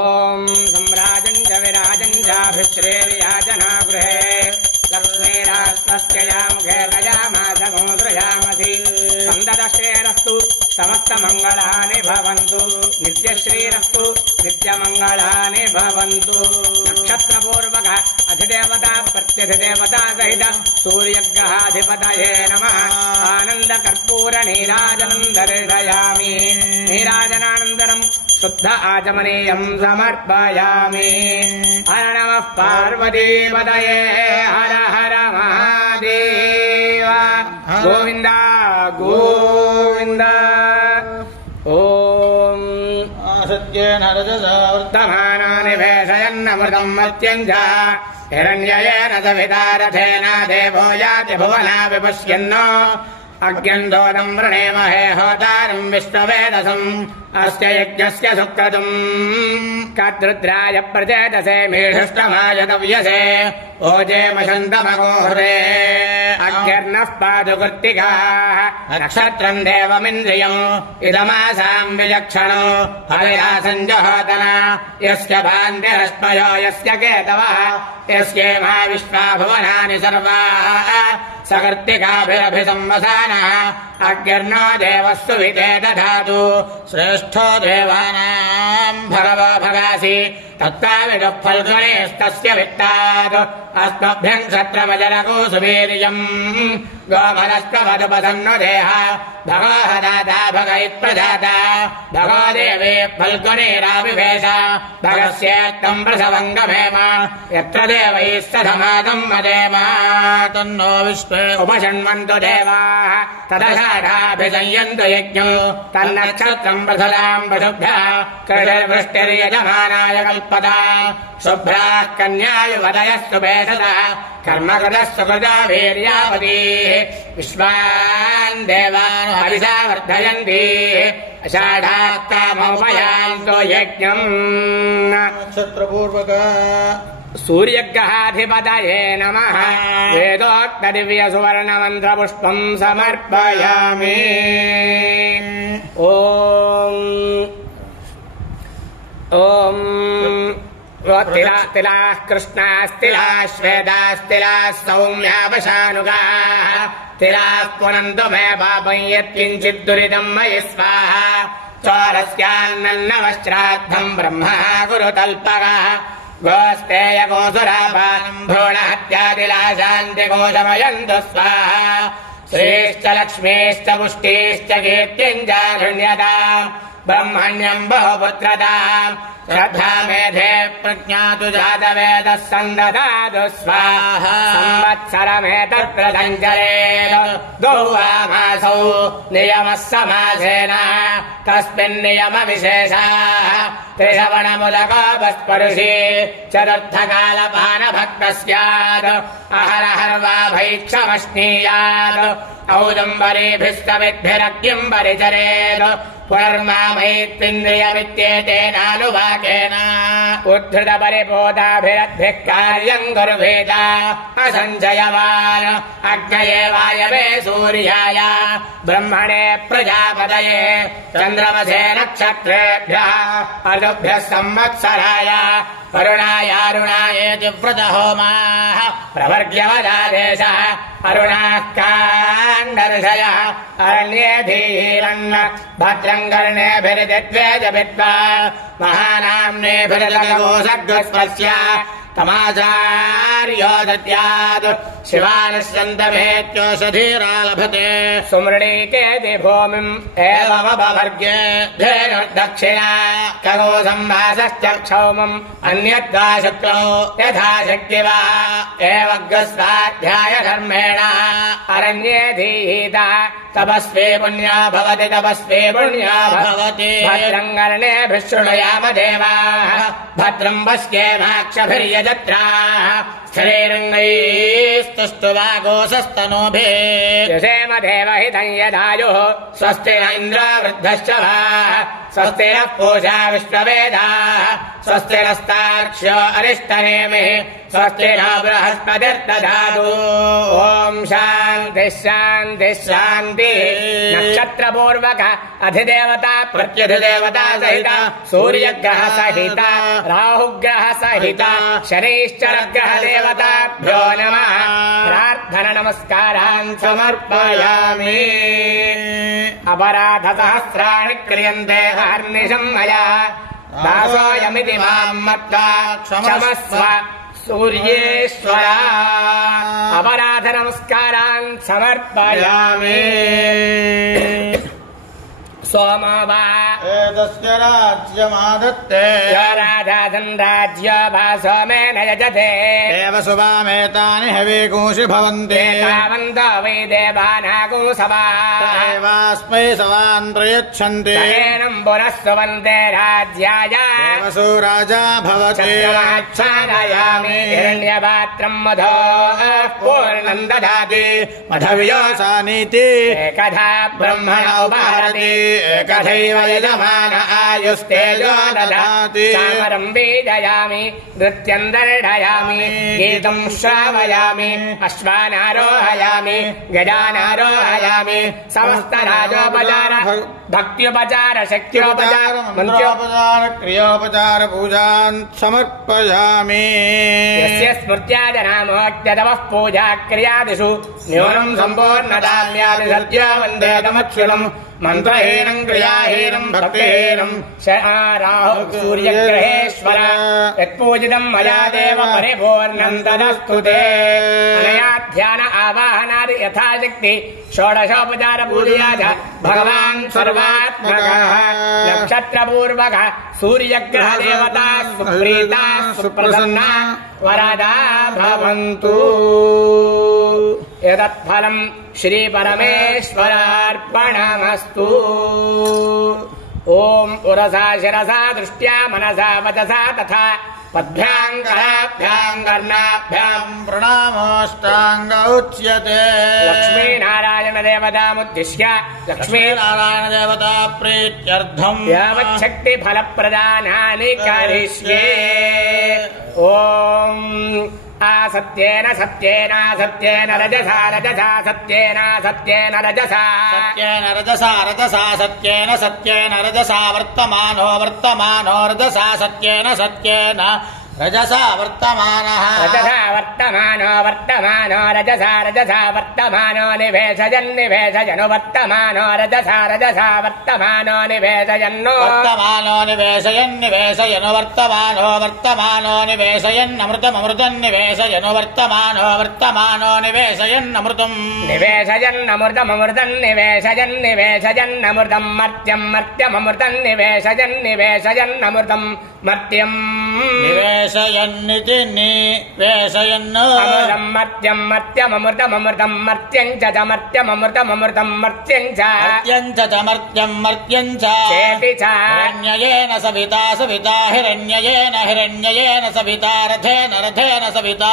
ओम सम्राजं च विराजं चाभिश्रेर्याजना गृहे लक्ष्मीराष्ट्रस्ययामुखे गजामाधगोद्रयामसि सन्ददश्रेरस्तु समस्तमङ्गलानि भवन्तु नित्यश्रीरस्तु नित्यमङ्गलानि भवन्तु नक्षत्रपूर्वक अधिदेवता प्रत्यधिदेवता सहित सूर्यग्रहाधिपतये नमः आनन्दकर्पूर नीराजनं दर्शयामि नीराजनानन्तरं शुद्ध आचमनीयं समर्पयामि हर नमः पार्वतीपतये हर हर महादेव गोविन्द गोविन्द ॐ सत्येन रजसा वर्तमानानि भेषयन्नमृतं मर्त्यं च हिरण्ययेन सविता रथेन देवो याति भुवना विपश्यन्नो अग्न्योदं वृणेमहे होतारं विश्ववेदसम् अस्य यज्ञस्य सुक्रतुम् कर्तृद्राय प्रचेतसे मेषष्टमाय दव्यसे ओजेमशन्तमगोहरे अग्निर्नः पातु कृत्तिकाः नक्षत्रं देवमिन्द्रियम् इदमासाम् विलक्षणो हविरासञ्जहोतन यस्य भान्तिरश्मयो यस्य केतवः यस्येमा विश्वा भुवनानि सर्वाः सकर्तिकाभिरभिसंवसानः अग्निर्नो देवः सुविते दधातु श्रेष्ठो देवानाम् भगवो भगासि तत्ताविदुः फल्गुणेस्तस्य वित्तात् अस्मभ्यम् क्षत्रमजरकोसुवीर्यम् गोमनस्त्वमदुपसन्नु देह भगवः दाता भगयित्प्रदाता भगो देवे फल्गुणेराविभेष भगस्येत्तम् प्रसवङ्गमेम यत्र देवैः सधमादम् वदेम तन्नो विश्वे उपशण्वन्तु देवाः तदशाढाभिसंयन्तु यज्ञो तन्नक्षत्रम् प्रथलाम् प्रशुभ्यः कृषिर्वृष्टिर्यजमानाय कल्पदा शुभ्राः कन्यायुवदयस्तु भेषजः कर्मकृतः सुकृता वीर्यावतीः विश्वान् देवान् हविषा वर्धयन्ति अषाढाः कामोपयान्तो यज्ञम् नक्षत्रपूर्वक सूर्यग्रहाधिपतये नमः वेदोक्तदिव्यसुवर्णमन्त्रपुष्पम् समर्पयामि ॐ तिलाः कृष्णास्तिलाः श्वेतास्तिलाः सौम्यावशानुगाः तिलाः पुनन्तु मे पापं यत्किञ्चिद्दुरितं मयि स्वाहा चोरस्यान्नवश्राद्धम् ब्रह्मा कुरुतल्पगः गोस्तेयकोसुरापानम् भ्रूणहत्यादिलाशान्तिकोशमयन्तु स्वाहा श्रीश्च लक्ष्मीश्च पुष्टिश्च कीर्तिम् चारुण्यताम् ब्रह्मण्यम् बहुपुत्रताम् श्रद्धा मेधे प्रज्ञातु जातवेदः सन्ददातु स्वाहा संवत्सरमेतत्प्रसञ्चरेत् द्वौ नियमः समासेन तस्मिन्नियमविशेषाः त्रिश्रवणमुदकोपस्परुषि चतुर्थकालपानभक्तः स्यात् अहरहर्वा भैक्षमश्नीयात् औदुम्बरीभिस्तमिद्भिरग्निम् परिचरेत् पुनर्मामैत्विन्द्रियमित्येतेनानुवाकेन उद्धृतपरिपोताभिरद्भिः कार्यम् कुर्वेद असञ्चयवान् अग्नये वायवे सूर्याय ब्रह्मणे प्रजापतये चन्द्रमसे नक्षत्रेभ्यः अर्धुभ्यः संवत्सराय अरुणायारुणायेति व्रतहोमाः प्रवर्ग्यवदादेशः अरुणाः काण्डर्षयः अरण्ये धीरन् भद्रम् कर्णेभिर्दिद्वेजभिद्वा महानाम्नेभिर्लघोषग्रस्पस्य तमाचार्यो दद्यात् शिवानिश्चन्दभेत्योषधीरालभते सुमृणीकेति भूमिम् एवमपवर्गे धेनुर्दक्षिणा खगोसंवासश्च क्षौमम् अन्यद्वा शुक्लौ यथा शक्तिवा एवग्रस्वाध्याय धर्मेण अरण्ये धीता तपस्वी पुण्यो भवति तपस्वी पुण्यो भवति भद्रम् कर्णेभिः शृणुयाम देवाः भद्रम् पश्येमाक्षभिर्यजत्राः स्थिरैरङ्गैस्तुष्टुवागोसस्तनोभिः यसेम देवहितं यदायुः स्वस्ति न इन्द्रो वृद्धश्च स्वस्ति नः पूषा विश्ववेदाः स्वस्ति नस्तार्क्ष्यो अरिष्टनेमिः स्वस्ति न बृहस्पतिर्दधातु ॐ शान्तिः शान्तिः शान्तिः नक्षत्रपूर्वक अधिदेवता प्रत्यधिदेवता सहिता सूर्यग्रह सहिता राहुग्रह सहिता शनैश्चरग्रह देवताभ्यो नमः प्रार्थना नमस्कारान् समर्पयामि अपराधसहस्राणि क्रियन्ते हर्निशं मया दासोऽयमिति मां मत्वा क्षमस्व सूर्येश्वर अपराध नमस्कारान् समर्पयामि सोमो वा एतस्य राज्यमादत्ते यो राजाधन् राज्यो वा सोमेन यजते देवसुवामेतानि हविगूंषि भवन्ति तावन्तो वै देवानागुंसवा एवास्मै सवान् प्रयच्छन्ति एनं पुनः सुवन्ते राज्याय देवसु राजा भवति चक्रमाच्छादयामि हिरण्यपात्रं मधो पूर्णं ददाति मधव्योसानीति एकधा ब्रह्मण उपहरति एकथैव यजमान आयुस्तेजो ददाति चामरं बीजयामि नृत्यं दर्शयामि गीतं श्रावयामि अश्वानारोहयामि गजानारोहयामि समस्तराजोपचार भक्त्युपचार शक्त्योपचार मन्त्रोपचार क्रियोपचार पूजान् समर्पयामि यस्य स्मृत्या जनामोऽत्यतमः पूजा क्रियादिषु न्यूनं सम्पूर्णदाम्यादि सत्या वन्दे तमक्षुणम् मन्त्रहीनं क्रियाहीनं भक्तिहीनं राहु सूर्यग्रहेश्वर यत्पूजितं मया देव परिपूर्णं तदस्तु ते अनया ध्यान आवाहनादि यथाशक्ति षोडशोपचार पूजया च भगवान् सर्वात्मकः नक्षत्रपूर्वकः सूर्यग्रह देवता सुप्रीता सुप्रसन्ना वरदा भवन्तु एतत्फलं श्रीपरमेश्वरार्पणमस्तु ॐ उरसा शिरसा दृष्ट्या मनसा वचसा तथा पद्भ्यां कराभ्यां कर्णाभ्यां प्रणामोऽष्टाङ्ग उच्यते लक्ष्मीनारायण देवतामुद्दिश्य लक्ष्मीनारायण देवता प्रीत्यर्थम् यावच्छक्ति फलप्रदानानि करिष्ये ॐ सत्येन सत्येन सत्येन रजसा रजसा सत्येन सत्येन रजसा सत्येन रजसा रजसा सत्येन सत्येन रजसा वर्तमानो वर्तमानो रजसा सत्येन सत्येन रजसा वर्तमानः रजसा वर्तमानो वर्तमानो रजसा रजसा वर्तमानो निवेशयन् निवेशयनु वर्तमानो रजसा रजसा वर्तमानो निवेशयन्नो वर्तमानो निवेशयन् निवेशयनु वर्तमानो वर्तमानो निवेशयन् अमृतमृतम् निवेशयनु वर्तमानो वर्तमानो निवेशयन् अमृतम् निवेशयन् अमृतमृतम् निवेशयन् निवेशयन् अमृतम् मर्त्यम् मर्त्यमृतम् निवेशयन् निवेशयन् अमृतम् मर्त्यम् निवेशयन्निति निवेशयन् अमृतम् मर्त्यम् मर्त्यमृतमृतम् मर्त्यम् च मर्त्यमृतमृतम् मर्त्यम् च मर्त्यम् मर्त्यम् च चेति च हिरण्ययेन सविता सविता हिरण्ययेन हिरण्ययेन सविता रथेन रथेन सविता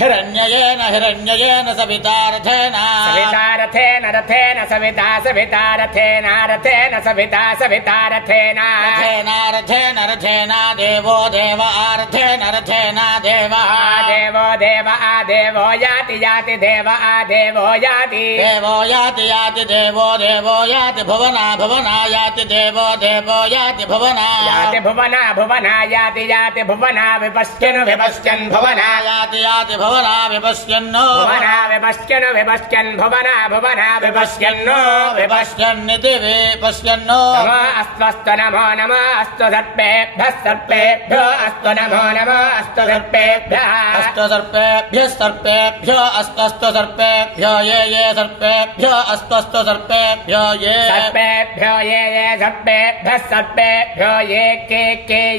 हिरण्ययेन हिरण्ययेन सविता रथेन सविता रथेन रथेन सविता सविता रथेन रथेन सविता सविता रथेन रथेन रथेन रथेन देवो देव आरथेन रथेन देवः देवो देव आदेवो याति याति देव आदेवो याति देवो याति याति देवो देवो याति भुवना भुवना याति देवो देवो याति भुवना याति भुवना भुवना याति याति भुवना विपश्यन् विपश्यन् भुवना याति याति भुवना विपश्यन्नो भुवना विपश्यन् विपश्यन् भुवना भुवना विपश्यन्नो विपश्यन्निति विपश्यन्नो नमो अस्तु नमो नमो अस्तु सर्पेभ्यः सर्पेभ्यो अस्तु नमो नमो अस्तु सर्पेभ्यः अस्तु सर्पेभ्यः सर्पेभ्यो अस्तु सर्पेभ्यो ये ये सर्पेभ्यो अस्तु सर्पेभ्यो ये सर्पेभ्यो ये ये सर्पेभ्यः सर्पेभ्यो ये के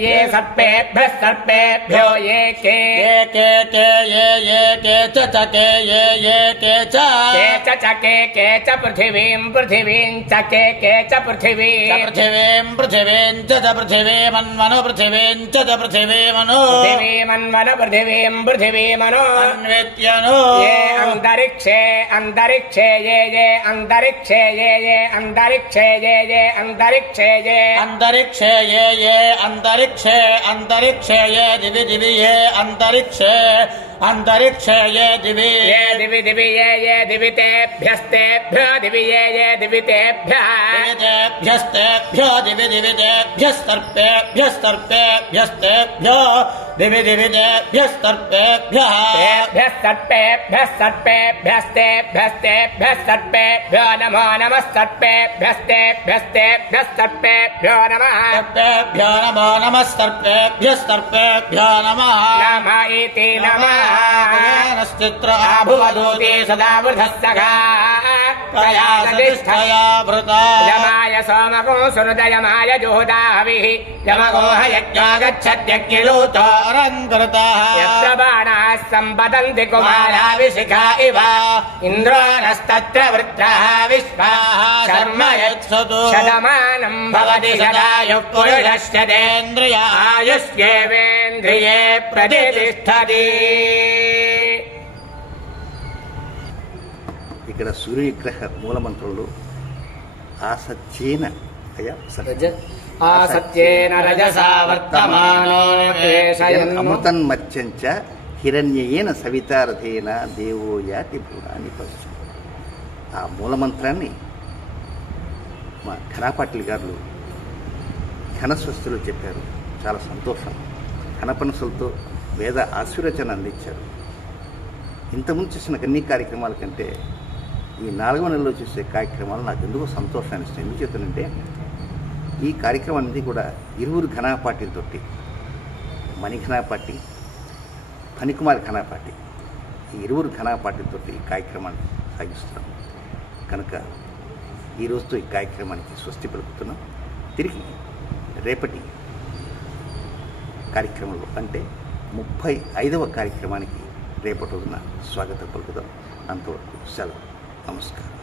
ये सर्पेभ्यः सर्पेभ्यो ये के ये के च के ये के च के च पृथिवीं पृथिवीं च के च पृथिवीं पृथिवीं च पृथिवी मन्वनु पृथिवीं च पृथिवी मनु पृथिवी मन्वन पृथिवीं पृथिवीमनो अन्वेत्यनो ये अन्तरिक्षे अन्तरिक्षे ये अन्तरिक्षे ये अन्तरिक्षे ये अन्तरिक्षे ये अंतरिक्षे ये अंतरिक्षे अंतरिक्षे ये दिवि दिवि ये अंतरिक्षे अंतरिक्षे ये दिवि दिवि ये दिवि तेभ्यस्तेभ्यो दिवि ये दिवि तेभ्यः तेभ्यस्तेभ्यो दिवि दिवि तेभ्यस्तर्पेभ्यस्तर्पेभ्यस्तेभ्यो दिवि दिवि तेभ्यस्तर्पेभ्यः सर्पेभ्यः नमो नमः सर्पेभ्यो नमः सर्पेभ्यो नमो नमः सर्पेभ्यस्तर्पेभ्यो नमः नम इति नमः नस्तित्र आभुवदूते सदा वृधस्सखा प्रयासतिष्ठया वृता यमाय सोमको सुहृदयमाय जुहुदाहविः यमगो यज्ञो गच्छत्यग्निलूतो अरन्तरतः यत्र बाणाः सम्पतन्ति कुमाराविशिखा इव इन्द्रो नस्तत्र वृत्रः विश्वाः शर्म यत्सतु शतमानं भवति शतायुः पुरुषश्चतेन्द्रिय आयुष्येवेन्द्रिये प्रतिष्ठति ఇక్కడ సూర్య విగ్రహ మూలమంత్రులు ఆసత్యేన ఆసత్యేన రజసా వర్తమానో అమృతన్మత్యంచ హిరణ్యేన సవితారథేన దేవో యాతి భూనాని పశ్చ. ఆ మూలమంత్రాన్ని మా ఘనాపాటిల్ గారు ఘనస్వస్తులు చెప్పారు. చాలా సంతోషం. ఘనపనసులతో వేద ఆశీర్వచన అందించారు. ఇంతకుముందు చేసిన అన్ని కార్యక్రమాల కంటే ఈ 4వ నెలలో చేసే కార్యక్రమాలు నాకు ఎందుకో సంతోషాన్ని ఇస్తాయి. ఎందుకు చెప్తానంటే ఈ కార్యక్రమం అనేది కూడా ఇరువురు ఘనాపాటిలతోటి, మణి ఘనాపాటి, ఫణికుమారి ఘనాపాటి, ఈ ఇరువురు ఘనాపాటిలతోటి ఈ కార్యక్రమాన్ని సాగిస్తున్నాం. కనుక ఈ రోజుతో ఈ కార్యక్రమానికి స్వస్తి పలుకుతున్నాం. తిరిగి రేపటి కార్యక్రమంలో అంటే 35వ కార్యక్రమానికి రేపటి రోజున స్వాగతం పలుకుదాం. అంతవరకు సెలవు. నమస్కారం.